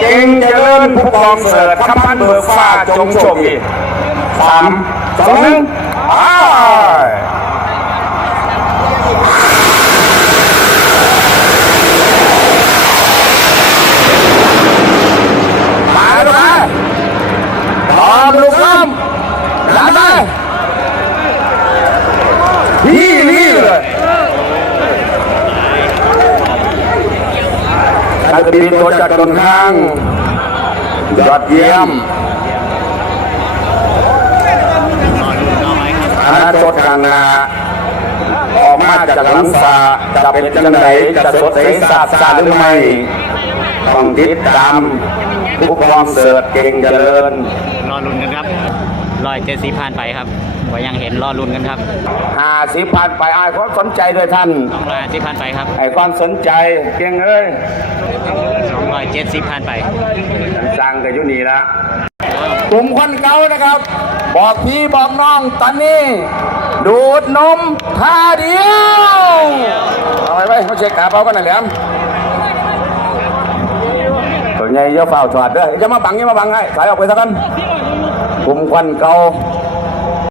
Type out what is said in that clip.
เก่งเจริญผู้กองเสิร์ตคำพันเบิกฟ้าจงโชคดีสามสองหนึ่งไปมาลูกมาพร้อมลูกน้ำรับไปนี่นี่เลยการบินตัวจัดตนข้างยอดเยี่ยมอนาคตข้างหน้าออกมาจากหลังสาจะเป็นจังไดจะสดใสสาดสาหรือไม่ต้องติดตามผู้กองเสิร์ตเก่งเจริญ รอลุ้นกันครับ ร้อยเจ็ดสิบผ่านไปครับว่ายังเห็นรอลุ้นกันครับหาสิผ่านไปอายความสนใจด้วยท่านสองร้อยสิบผ่านไปครับไอ้ความสนใจเก่งเอ้ยสองร้อยเจ็ดสิบผ่านไปสร้างกันอยู่นี่ละกลุ่มคนเก่านะครับ บอกพี่บอกน้องตอนนี้ ดูดนมท่าเดียวเอาไปไว้เขาเช็คขาเปล่ากันหน่อยแหลมตัวใหญ่เยอะเฝ้าถอดเด้อจะมาบังอยังมาบังให้สายออกไปสักกัน กลุ่มควันเก่า